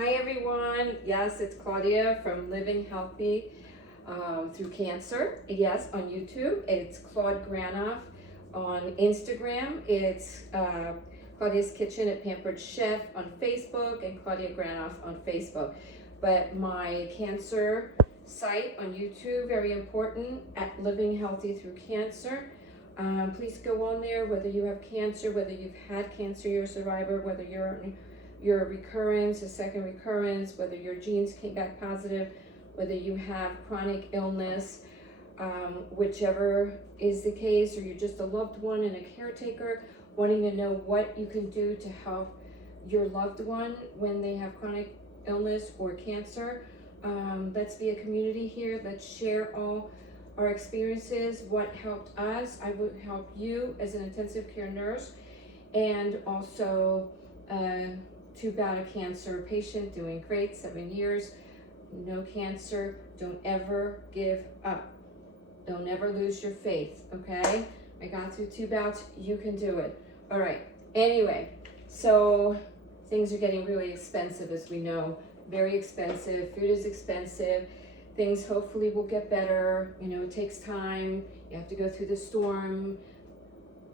Hi everyone, yes, it's Claudia from Living Healthy Through Cancer. Yes, on YouTube, it's Claude Granoff. On Instagram, it's Claudia's Kitchen at Pampered Chef on Facebook and Claudia Granoff on Facebook. But my cancer site on YouTube, very important, at Living Healthy Through Cancer. Please go on there, whether you have cancer, whether you've had cancer, you're a survivor, whether you're your recurrence, a second recurrence, whether your genes came back positive, whether you have chronic illness, whichever is the case, or you're just a loved one and a caretaker wanting to know what you can do to help your loved one when they have chronic illness or cancer. Let's be a community here. Let's share all our experiences, what helped us. I would help you as an intensive care nurse, and also too bad a cancer patient, doing great, 7 years, no cancer. Don't ever give up. Don't ever lose your faith, okay? I got through 2 bouts, you can do it. All right, anyway, so things are getting really expensive, as we know, very expensive. Food is expensive. Things hopefully will get better. You know, it takes time. You have to go through the storm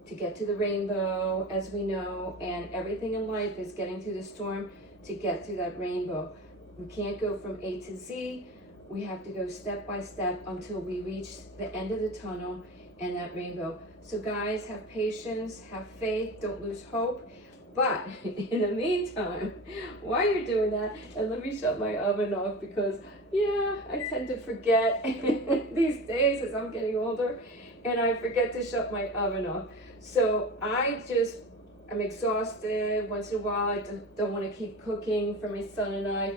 to get to the rainbow, as we know, and everything in life is getting through the storm to get through that rainbow. We can't go from A to Z. We have to go step by step until we reach the end of the tunnel and that rainbow. So guys, have patience, have faith, don't lose hope. But in the meantime, while you're doing that, and let me shut my oven off because, yeah, I tend to forget these days as I'm getting older, and I forget to shut my oven off. So I'm exhausted. Once in a while, I don't want to keep cooking for my son and I,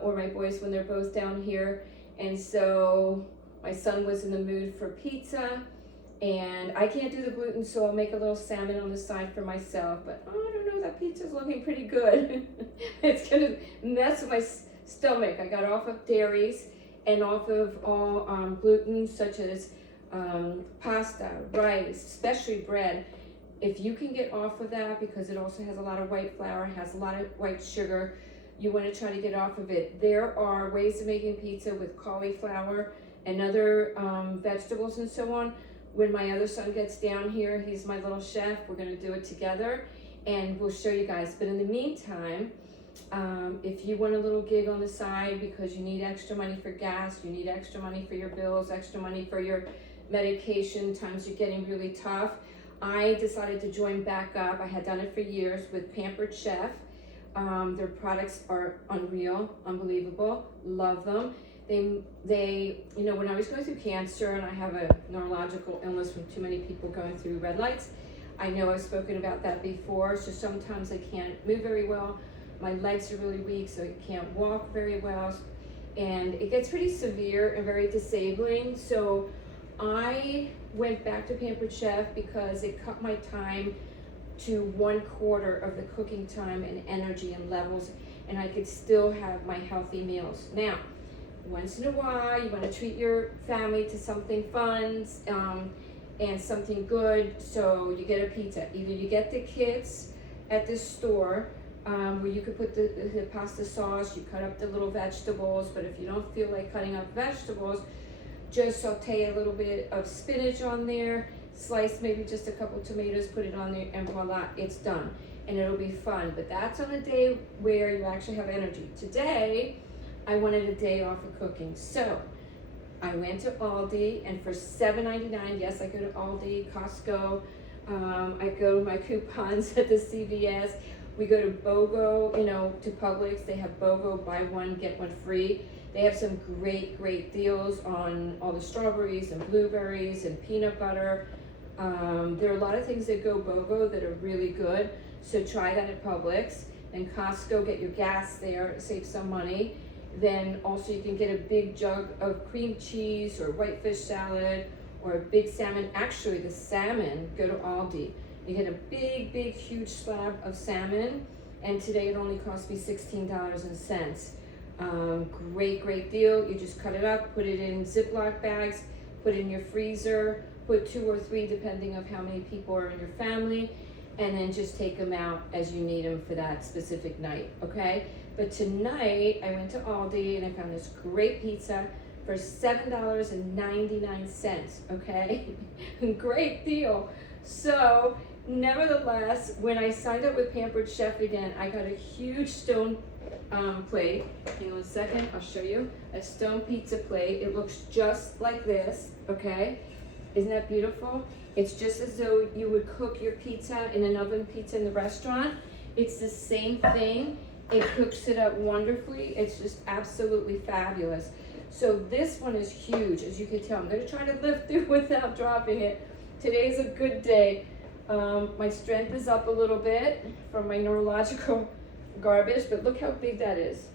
or my boys when they're both down here. And so my son was in the mood for pizza, and I can't do the gluten, so I'll make a little salmon on the side for myself. But oh, I don't know, that pizza's looking pretty good. It's gonna mess with my stomach. I got off of dairies and off of all gluten, such as pasta, rice, especially bread. If you can get off of that, because it also has a lot of white flour, has a lot of white sugar, you want to try to get off of it. There are ways of making pizza with cauliflower and other vegetables and so on. When my other son gets down here, he's my little chef, we're going to do it together and we'll show you guys. But in the meantime, if you want a little gig on the side because you need extra money for gas, you need extra money for your bills, extra money for your medication, times are getting really tough, I decided to join back up. I had done it for years with Pampered Chef. Their products are unreal, unbelievable, love them. They, you know, when I was going through cancer and I have a neurological illness from too many people going through red lights, I know I've spoken about that before, so sometimes I can't move very well. My legs are really weak, so I can't walk very well, and it gets pretty severe and very disabling. So I went back to Pampered Chef because it cut my time to 1/4 of the cooking time and energy and levels, and I could still have my healthy meals. Now, once in a while, you want to treat your family to something fun and something good, so you get a pizza. Either you get the kits at the store, where you could put the pasta sauce, you cut up the little vegetables, but if you don't feel like cutting up vegetables, just saute a little bit of spinach on there, slice maybe just a couple tomatoes, put it on there, and voila, it's done. And it'll be fun. But that's on a day where you actually have energy. Today, I wanted a day off of cooking. So I went to Aldi, and for $7.99, yes, I go to Aldi, Costco, I go to my coupons at the CVS. We go to BOGO, you know, to Publix. They have BOGO, buy one, get one free. They have some great deals on all the strawberries and blueberries and peanut butter. There are a lot of things that go BOGO that are really good. So try that at Publix. And Costco, get your gas there, save some money. Then also you can get a big jug of cream cheese or whitefish salad or a big salmon. Actually, the salmon, go to Aldi. You get a big, huge slab of salmon. And today it only cost me $16.00. Great deal. You just cut it up, put it in Ziploc bags, put it in your freezer, put 2 or 3 depending on how many people are in your family, and then just take them out as you need them for that specific night, okay? But tonight, I went to Aldi and I found this great pizza for $7.99, okay? Great deal. So, nevertheless, when I signed up with Pampered Chef again, I got a huge stone plate. Hang on a second, I'll show you. A stone pizza plate. It looks just like this, okay? Isn't that beautiful? It's just as though you would cook your pizza in an oven pizza in the restaurant. It's the same thing. It cooks it up wonderfully. It's just absolutely fabulous. So this one is huge, as you can tell. I'm gonna try to lift it without dropping it. Today's a good day. My strength is up a little bit from my neurological garbage, but look how big that is.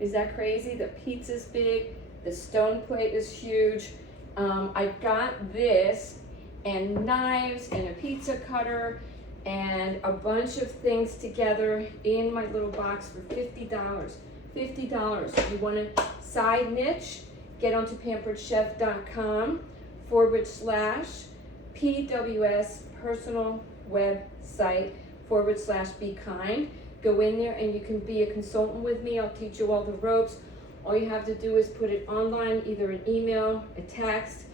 Is that crazy? The pizza's big, the stone plate is huge. I got this and knives and a pizza cutter and a bunch of things together in my little box for $50. $50. If you want a side niche, get onto pamperedchef.com/PWS personal website /be kind. Go in there and you can be a consultant with me. I'll teach you all the ropes. All you have to do is put it online, either an email, a text,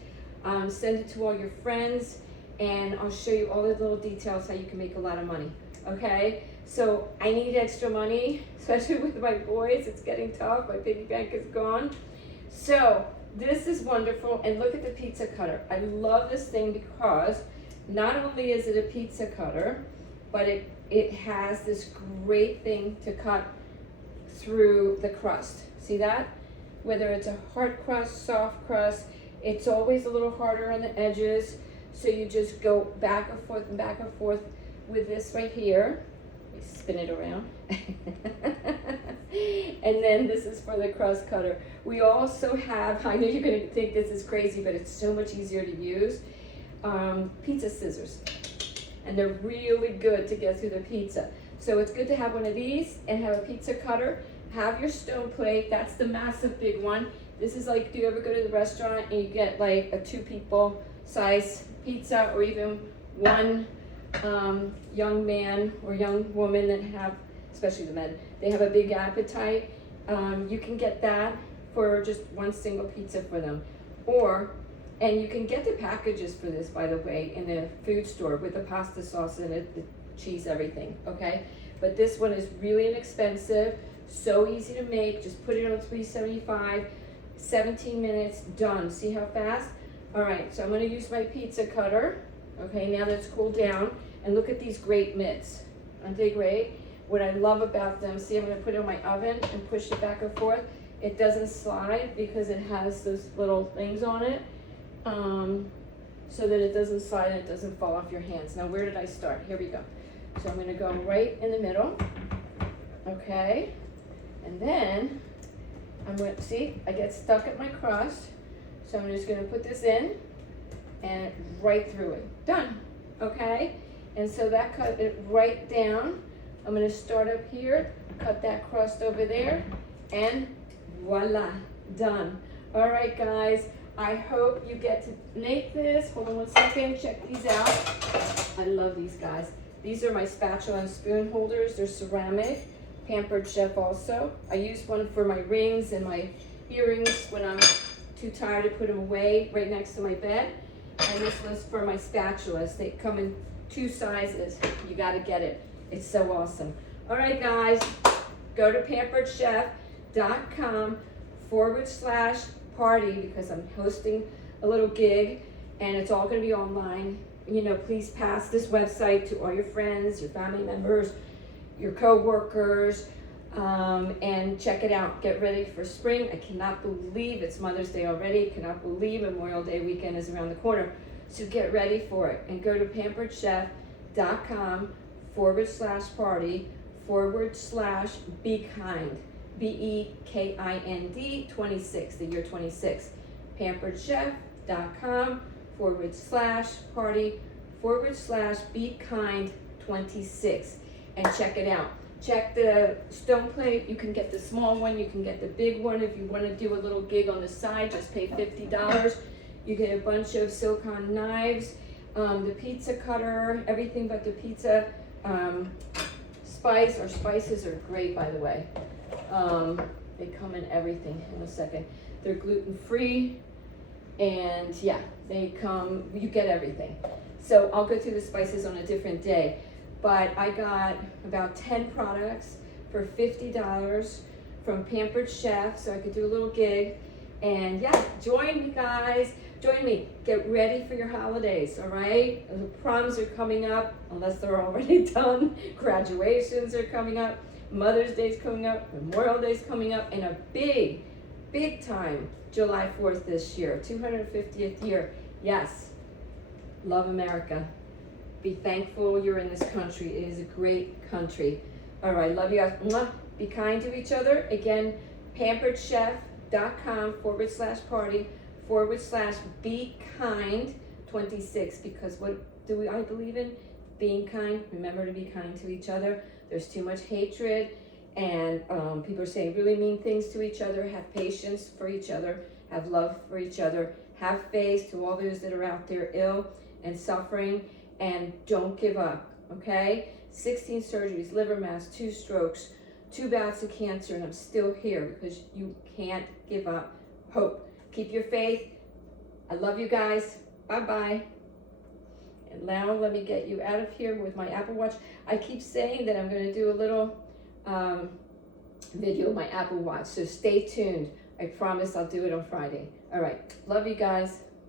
send it to all your friends, and I'll show you all the little details how you can make a lot of money, okay? So I need extra money, especially with my boys. It's getting tough. My piggy bank is gone. So this is wonderful, and look at the pizza cutter. I love this thing because not only is it a pizza cutter, but it has this great thing to cut through the crust. See that? Whether it's a hard crust, soft crust, it's always a little harder on the edges. So you just go back and forth with this right here. Let me spin it around. And then this is for the crust cutter. We also have, I know you're gonna think this is crazy, but it's so much easier to use, pizza scissors. And they're really good to get through the pizza. So it's good to have one of these and have a pizza cutter. Have your stone plate, that's the massive big one. This is like, do you ever go to the restaurant and you get like a 2 people size pizza, or even one young man or young woman that have, especially the men, they have a big appetite. You can get that for just one single pizza for them. And you can get the packages for this, by the way, in the food store with the pasta sauce and the cheese, everything, okay? But this one is really inexpensive, so easy to make. Just put it on 375, 17 minutes, done. See how fast? All right, so I'm gonna use my pizza cutter, okay, now that it's cooled down, and look at these great mitts. Aren't they great? What I love about them, see, I'm gonna put it in my oven and push it back and forth. It doesn't slide because it has those little things on it, so that it doesn't slide and it doesn't fall off your hands. Now, where did I start? Here we go. So I'm gonna go right in the middle, okay? And then, I'm going to, see, I get stuck at my crust. So I'm just gonna put this in and right through it. Done, okay? And so that cut it right down. I'm gonna start up here, cut that crust over there, and voila, done. All right, guys, I hope you get to make this. Hold on one second, check these out. I love these guys. These are my spatula and spoon holders. They're ceramic, Pampered Chef also. I use one for my rings and my earrings when I'm too tired to put them away right next to my bed. And this was for my spatulas. They come in 2 sizes. You gotta get it. It's so awesome. All right, guys, go to pamperedchef.com/party because I'm hosting a little gig and it's all gonna be online. You know, please pass this website to all your friends, your family members, your co-workers, and check it out. Get ready for spring. I cannot believe it's Mother's Day already. Cannot believe Memorial Day weekend is around the corner. So get ready for it and go to pamperedchef.com/party/be kind. BEKIND 26, the year 26. pamperedchef.com/party/be kind 26. And check it out. Check the stone plate. You can get the small one. You can get the big one. If you want to do a little gig on the side, just pay $50. You get a bunch of silicone knives, the pizza cutter, everything but the pizza spice. Our spices are great, by the way. They come in everything. In a second. They're gluten-free, and yeah, they come, you get everything. So I'll go through the spices on a different day, but I got about 10 products for $50 from Pampered Chef, so I could do a little gig. And yeah, join me, guys. Join me. Get ready for your holidays, all right? The proms are coming up, unless they're already done. Graduations are coming up. Mother's Day's coming up. Memorial Day's coming up. And a big, big time July 4th this year, 250th year. Yes, love America. Be thankful you're in this country. It is a great country. All right, love you guys. Mwah. Be kind to each other. Again, pamperedchef.com/party/be kind 26, because what do I believe in? Being kind. Remember to be kind to each other. There's too much hatred, and people are saying really mean things to each other. Have patience for each other. Have love for each other. Have faith to all those that are out there ill and suffering, and don't give up, okay? 16 surgeries, liver mass, 2 strokes, 2 bouts of cancer, and I'm still here because you can't give up hope. Keep your faith. I love you guys. Bye-bye. And now let me get you out of here with my Apple Watch. I keep saying that I'm going to do a little video of my Apple Watch, so stay tuned. I promise I'll do it on Friday. All right. Love you guys.